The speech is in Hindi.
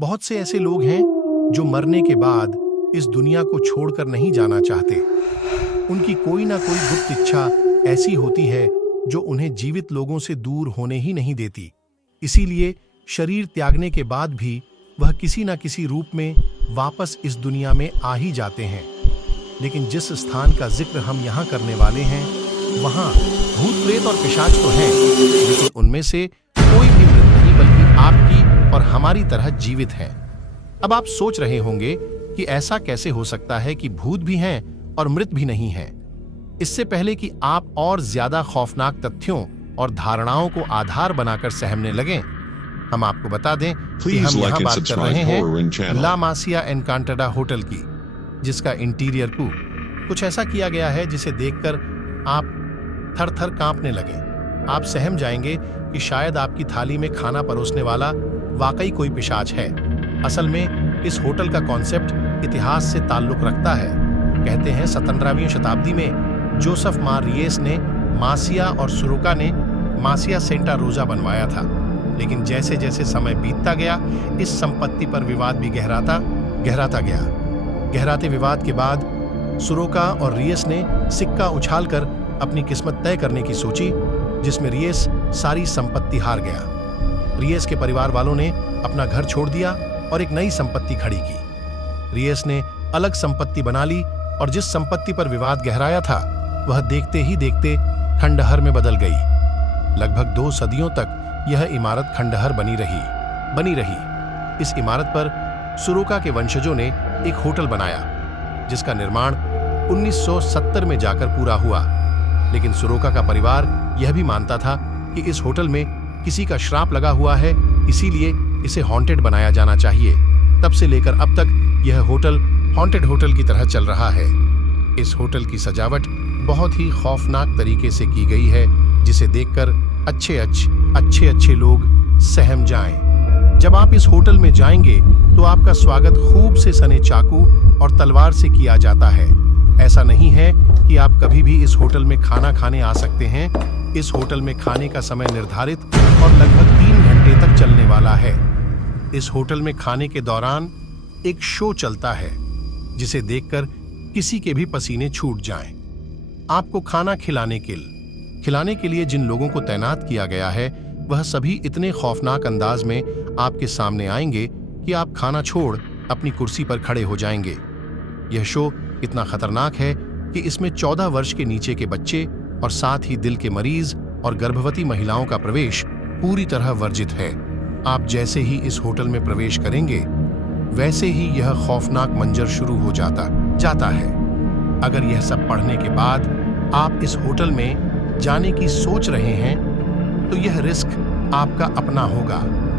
बहुत से ऐसे लोग हैं जो मरने के बाद इस दुनिया को छोड़कर नहीं जाना चाहते। उनकी कोई ना कोई गुप्त इच्छा ऐसी होती है जो उन्हें जीवित लोगों से दूर होने ही नहीं देती। इसीलिए शरीर त्यागने के बाद भी वह किसी न किसी रूप में वापस इस दुनिया में आ ही जाते हैं। लेकिन जिस स्थान का जिक्र हम यहाँ करने वाले हैं, वहाँ भूत प्रेत और पिशाच तो हैं, लेकिन उनमें से कोई भी मृत नहीं, बल्कि आपकी और हमारी तरह जीवित हैं। अब आप सोच रहे होंगे कि ऐसा कैसे हो सकता है कि भूत भी हैं और मृत भी नहीं हैं। इससे पहले कि आप और ज्यादा खौफनाक तथ्यों और धारणाओं को आधार बनाकर सहमने लगें, हम आपको बता दें कि हम यहाँ बात कर रहे हैं ला मासिया एनकांटाडा होटल की, जिसका इंटीरियर को कुछ ऐसा किया गया है जिसे देखकर आप थर थर कांपने लगे। आप सहम जाएंगे कि शायद आपकी थाली में खाना परोसने वाला वाकई कोई पिशाच है। असल में इस होटल का कॉन्सेप्ट इतिहास से ताल्लुक रखता है। कहते हैं 17वीं शताब्दी में जोसेफ मार रियेस ने मासिया और सुरोका ने मासिया सेंटा रोजा बनवाया था। लेकिन जैसे जैसे समय बीतता गया, इस संपत्ति पर विवाद भी गहराता गया। गहराते विवाद के बाद सुरोका और रियेस ने सिक्का उछालकर अपनी किस्मत तय करने की सोची, जिसमें रियेस सारी संपत्ति हार गया। रियेस के परिवार वालों ने अपना घर छोड़ दिया और एक नई संपत्ति खड़ी की। रियेस ने अलग संपत्ति बना ली और जिस संपत्ति पर विवाद गहराया था, वह देखते ही देखते खंडहर में बदल गई। लगभग 2 सदियों तक यह इमारत खंडहर बनी रही। इस इमारत पर सुरोका के वंशजों ने एक होटल बनाया, जिसका निर्माण 1970 में जाकर पूरा हुआ। लेकिन सुरोका का परिवार यह भी मानता था कि इस होटल में किसी का श्राप लगा हुआ है, इसीलिए इसे हॉन्टेड बनाया जाना चाहिए। तब से लेकर अब तक यह होटल हॉन्टेड होटल की तरह चल रहा है। इस होटल की सजावट बहुत ही खौफनाक तरीके से की गई है, जिसे देखकर अच्छे लोग सहम जाएं। जब आप इस होटल में जाएंगे तो आपका स्वागत खूब से सने चाकू और तलवार से किया जाता है। ऐसा नहीं है कि आप कभी भी इस होटल में खाना खाने आ सकते हैं। इस होटल में खाने का समय निर्धारित और लगभग 3 घंटे तक चलने वाला है। इस होटल में खाने के दौरान एक शो चलता है, जिसे देखकर किसी के भी पसीने छूट जाएं। आपको खाना खिलाने के लिए जिन लोगों को तैनात किया गया है, वह सभी इतने खौफनाक अंदाज में आपके सामने आएंगे कि आप खाना छोड़ अपनी कुर्सी पर खड़े हो जाएंगे। यह शो इतना खतरनाक है कि इसमें 14 वर्ष के नीचे के बच्चे और साथ ही दिल के मरीज और गर्भवती महिलाओं का प्रवेश पूरी तरह वर्जित है। आप जैसे ही इस होटल में प्रवेश करेंगे, वैसे ही यह खौफनाक मंजर शुरू हो जाता है। अगर यह सब पढ़ने के बाद आप इस होटल में जाने की सोच रहे हैं, तो यह रिस्क आपका अपना होगा।